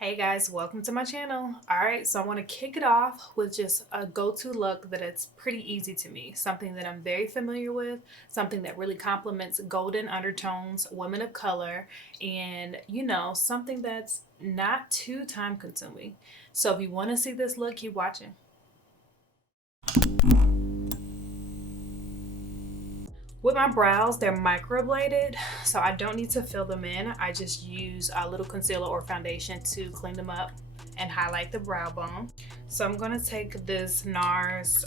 Hey guys, welcome to my channel. Alright, so I want to kick it off with just a go-to look that it's pretty easy to me. Something that I'm very familiar with, something that really complements golden undertones, women of color, and something that's not too time consuming. So if you want to see this look, keep watching. With my brows, they're microbladed, so I don't need to fill them in. I just use a little concealer or foundation to clean them up and highlight the brow bone. So I'm gonna take this Nars,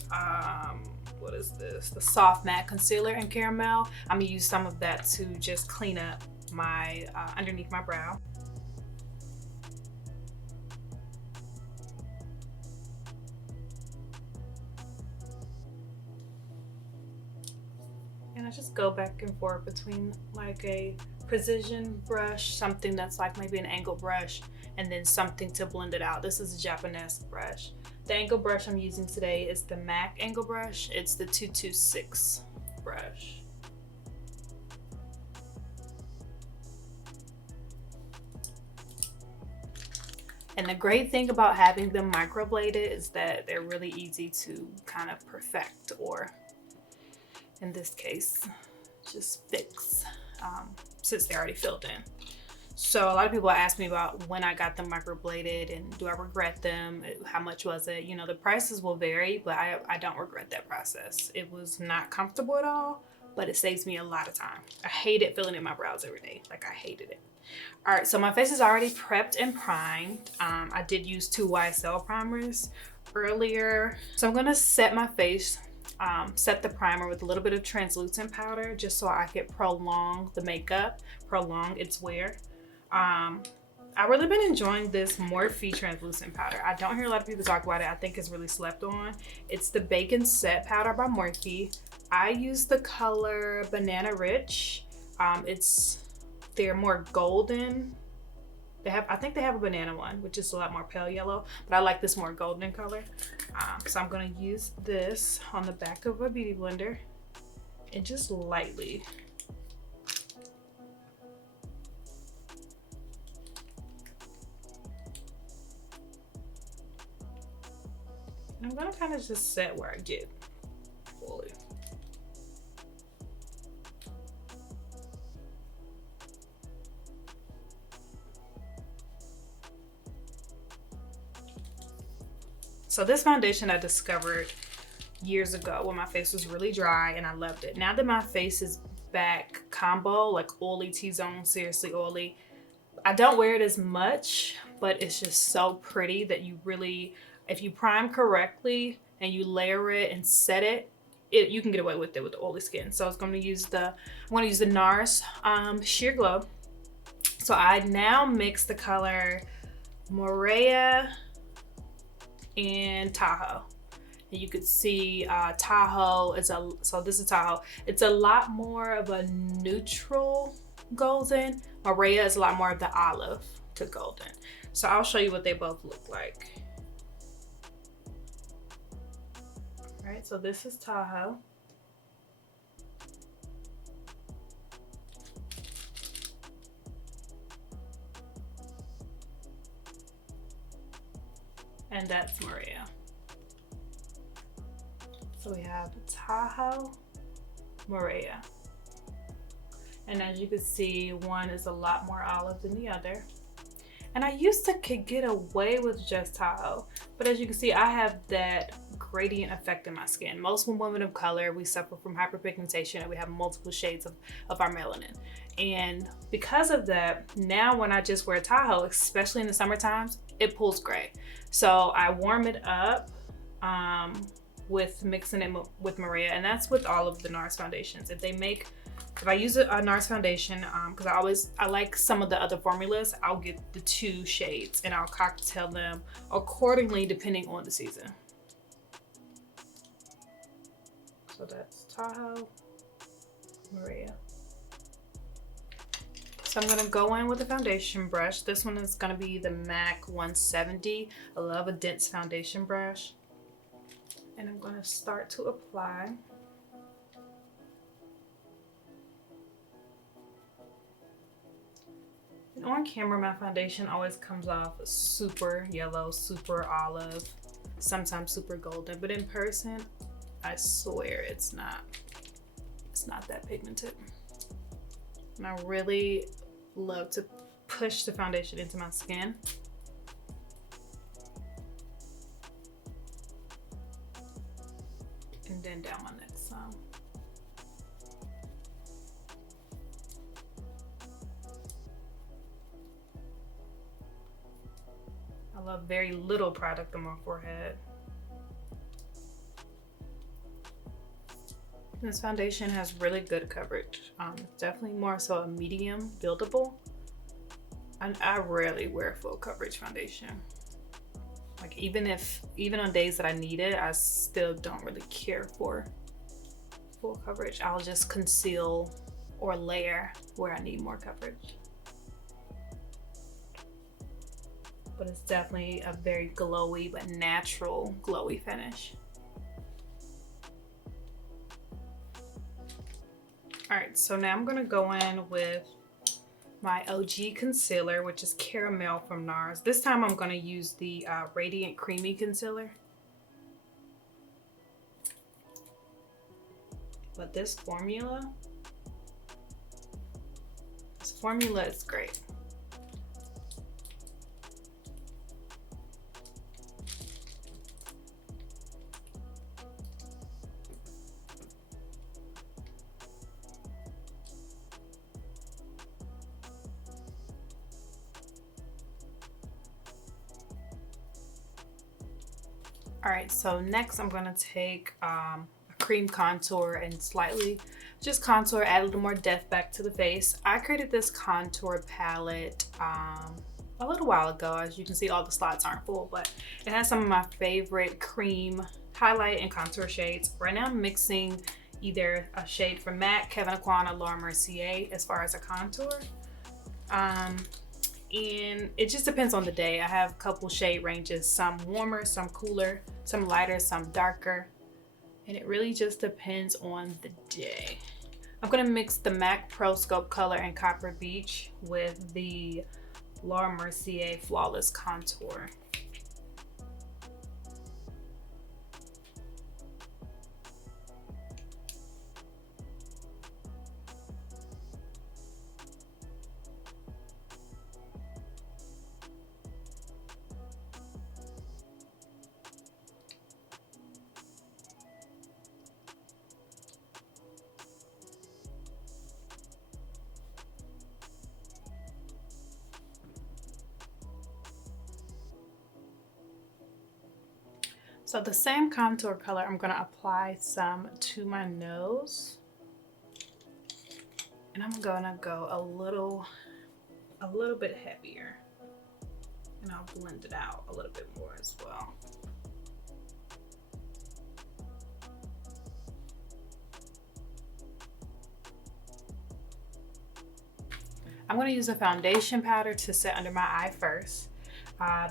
what is this? The Soft Matte Concealer in Caramel. I'm gonna use some of that to just clean up my underneath my brow. And I just go back and forth between like a precision brush, something that's like maybe an angle brush, and then something to blend it out. This is a Japanese brush. The angle brush I'm using today is the MAC angle brush. It's the 226 brush. And the great thing about having them microbladed is that they're really easy to kind of perfect, or in this case, just fix, since they're already filled in. So a lot of people ask me about when I got them microbladed and do I regret them? How much was it? You know, the prices will vary, but I don't regret that process. It was not comfortable at all, but it saves me a lot of time. I hated filling in my brows every day. Like, I hated it. All right, so my face is already prepped and primed. I did use two YSL primers earlier. So I'm gonna set my face, set the primer with a little bit of translucent powder just so I could prolong the makeup, prolong its wear. I've really been enjoying this Morphe translucent powder. I don't hear a lot of people talk about it. I think it's really slept on. It's the Bacon Set powder by Morphe. I use the color Banana Rich. They're more golden. I think they have a banana one, which is a lot more pale yellow, but I like this more golden color. So I'm gonna use this on the back of a beauty blender and just lightly. And I'm gonna kind of just set where I get fully. So this foundation I discovered years ago when my face was really dry and I loved it. Now that my face is back combo, like oily T-zone, seriously oily, I don't wear it as much, but it's just so pretty that you really, if you prime correctly and you layer it and set it, you can get away with it with the oily skin. So I'm going to use the Nars Sheer Glow. So I now mix the color Moorea and Tahoe. And you could see Tahoe is so this is Tahoe. It's a lot more of a neutral golden. Moorea is a lot more of the olive to golden. So I'll show you what they both look like. All right, so this is Tahoe. And that's Moorea. So we have Tahoe, Moorea. And as you can see, one is a lot more olive than the other. And I used to could get away with just Tahoe, but as you can see, I have that gradient effect in my skin. Most women of color, we suffer from hyperpigmentation and we have multiple shades of our melanin. And because of that, now when I just wear Tahoe, especially in the summer times, it pulls gray. So I warm it up with mixing it with Moorea, and that's with all of the NARS foundations. If I use a NARS foundation, because I like some of the other formulas, I'll get the two shades and I'll cocktail them accordingly depending on the season. So that's Tahoe, Moorea. So I'm gonna go in with a foundation brush. This one is gonna be the MAC 170. I love a dense foundation brush. And I'm gonna start to apply. On camera, my foundation always comes off super yellow, super olive, sometimes super golden, but in person, I swear it's not that pigmented. And I really love to push the foundation into my skin. And then down my neck some. I love very little product on my forehead. This foundation has really good coverage. Definitely more so a medium buildable. And I rarely wear full coverage foundation. Like even on days that I need it, I still don't really care for full coverage. I'll just conceal or layer where I need more coverage. But it's definitely a very glowy but natural glowy finish. All right, so now I'm gonna go in with my OG concealer, which is Caramel from Nars. This time I'm gonna use the Radiant Creamy Concealer. But this formula is great. All right, so next I'm gonna take a cream contour and slightly just contour, add a little more depth back to the face. I created this contour palette a little while ago. As you can see, all the slots aren't full, but it has some of my favorite cream highlight and contour shades. Right now I'm mixing either a shade from MAC, Kevyn Aucoin, or Laurent Mercier as far as a contour. And it just depends on the day. I have a couple shade ranges, some warmer, some cooler, some lighter, some darker. And it really just depends on the day. I'm gonna mix the MAC Pro Sculpt Color and Copper Beech with the Laurent Mercier Flawless Contour. So the same contour color, I'm gonna apply some to my nose. And I'm gonna go a little bit heavier. And I'll blend it out a little bit more as well. I'm gonna use a foundation powder to set under my eye first.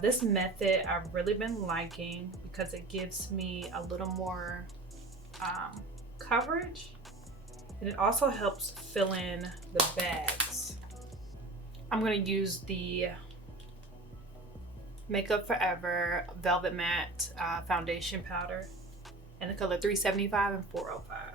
This method I've really been liking because it gives me a little more coverage, and it also helps fill in the bags. I'm going to use the Makeup Forever Velvet Matte foundation powder in the color 375 and 405.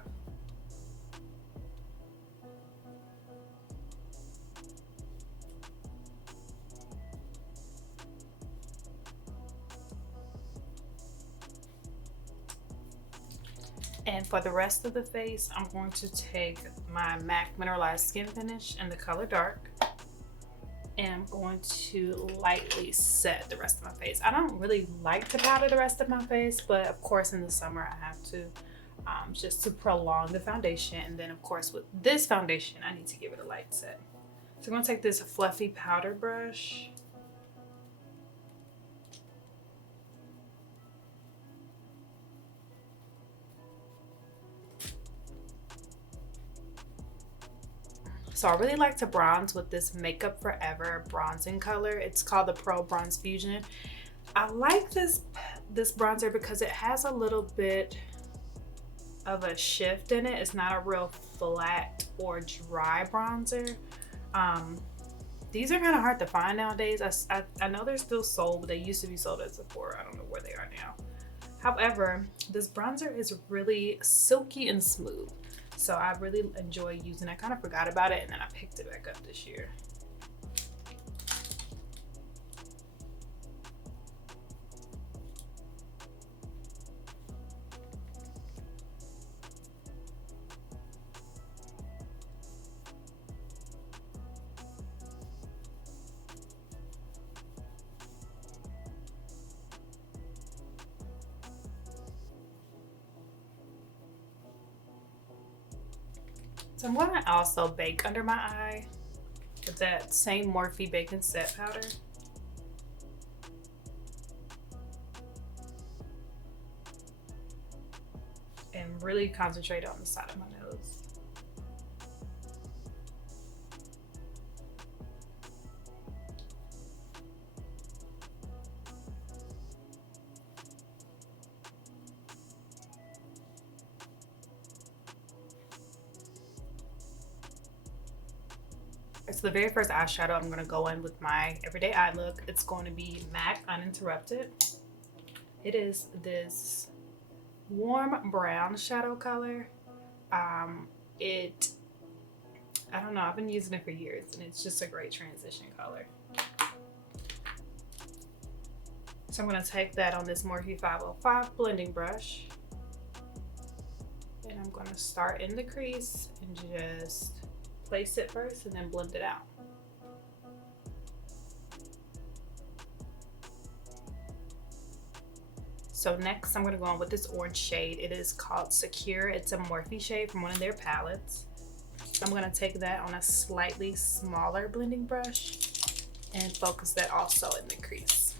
And for the rest of the face, I'm going to take my MAC Mineralize Skinfinish in the color Dark. And I'm going to lightly set the rest of my face. I don't really like to powder the rest of my face, but of course in the summer I have to, just to prolong the foundation. And then of course with this foundation, I need to give it a light set. So I'm gonna take this fluffy powder brush. So I really like to bronze with this Makeup Forever bronzing color. It's called the Pro Bronze Fusion. I like this bronzer because it has a little bit of a shift in it. It's not a real flat or dry bronzer. These are kind of hard to find nowadays. I know they're still sold, but they used to be sold at Sephora. I don't know where they are now. However, this bronzer is really silky and smooth. So I really enjoy using it. I kind of forgot about it and then I picked it back up this year. So I'm gonna also bake under my eye with that same Morphe Baking Set powder. And really concentrate on the side of my nose. So the very first eyeshadow I'm going to go in with my everyday eye look, it's going to be MAC Uninterrupted. It is this warm brown shadow color. I don't know, I've been using it for years and it's just a great transition color. So I'm going to take that on this Morphe 505 blending brush. And I'm going to start in the crease and just place it first and then blend it out. So next I'm going to go on with this orange shade. It is called Secure. It's a Morphe shade from one of their palettes. So I'm going to take that on a slightly smaller blending brush and focus that also in the crease.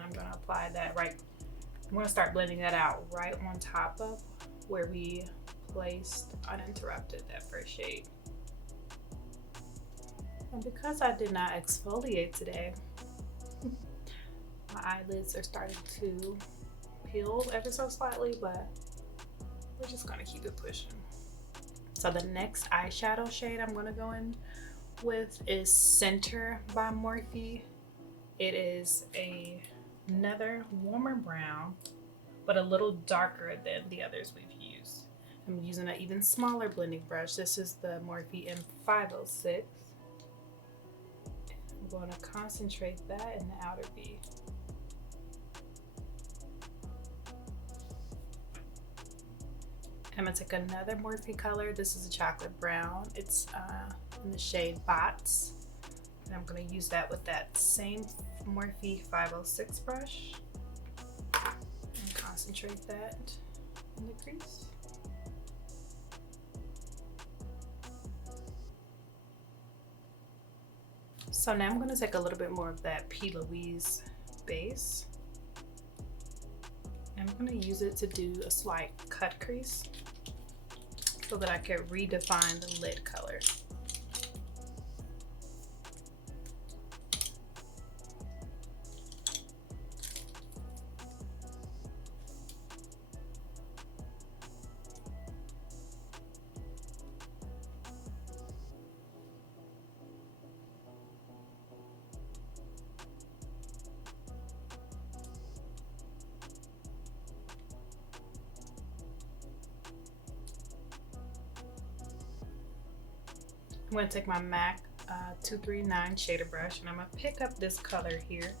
I'm going to apply that right. I'm going to start blending that out right on top of where we placed Uninterrupted, that first shade. And because I did not exfoliate today, my eyelids are starting to peel ever so slightly, but we're just going to keep it pushing. So the next eyeshadow shade I'm going to go in with is Center by Morphe. It is another warmer brown, but a little darker than the others we've used. I'm using an even smaller blending brush. This is the Morphe M506. I'm going to concentrate that in the outer V. I'm going to take another Morphe color. This is a chocolate brown. It's in the shade Bots. And I'm going to use that with that same Morphe 506 brush. And concentrate that in the crease. So now I'm going to take a little bit more of that P. Louise base. And I'm going to use it to do a slight cut crease so that I can redefine the lid color. I'm going to take my MAC 239 shader brush and I'm going to pick up this color here.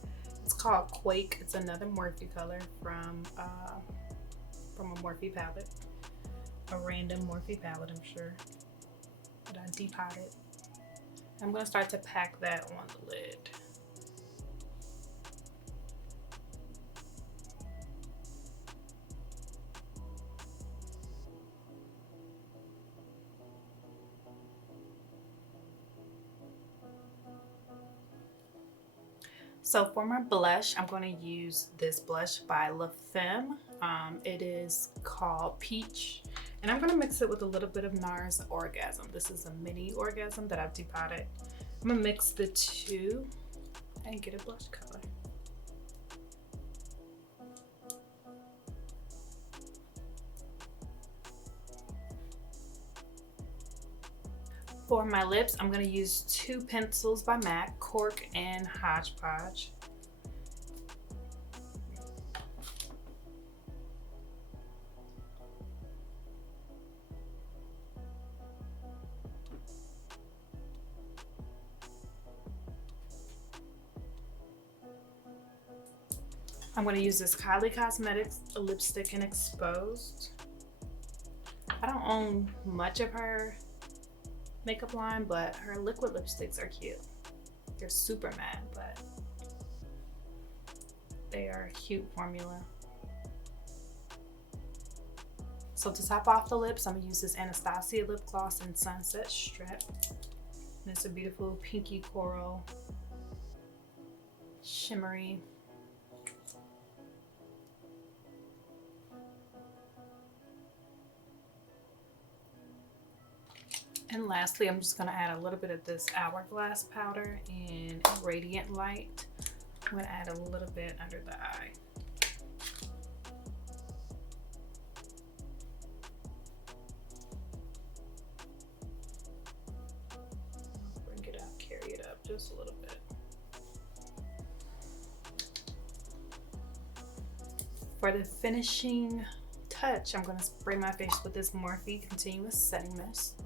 It's called Quake. It's another Morphe color from a Morphe palette. A random Morphe palette, I'm sure. But I depotted. I'm going to start to pack that on the lid. So for my blush, I'm going to use this blush by La Femme. It is called Peach. And I'm going to mix it with a little bit of Nars Orgasm. This is a mini orgasm that I've depotted. I'm going to mix the two and get a blush color. For my lips, I'm going to use two pencils by MAC, Cork and Hodgepodge. I'm going to use this Kylie Cosmetics lipstick in Exposed. I don't own much of her makeup line, but her liquid lipsticks are cute. They're super matte, but they are a cute formula. So to top off the lips, I'm going to use this Anastasia lip gloss in Sunset Strip. And it's a beautiful pinky coral, shimmery. And lastly, I'm just going to add a little bit of this Hourglass powder in Radiant Light. I'm going to add a little bit under the eye. Bring it up, carry it up just a little bit. For the finishing touch, I'm going to spray my face with this Morphe Continuous Setting Mist.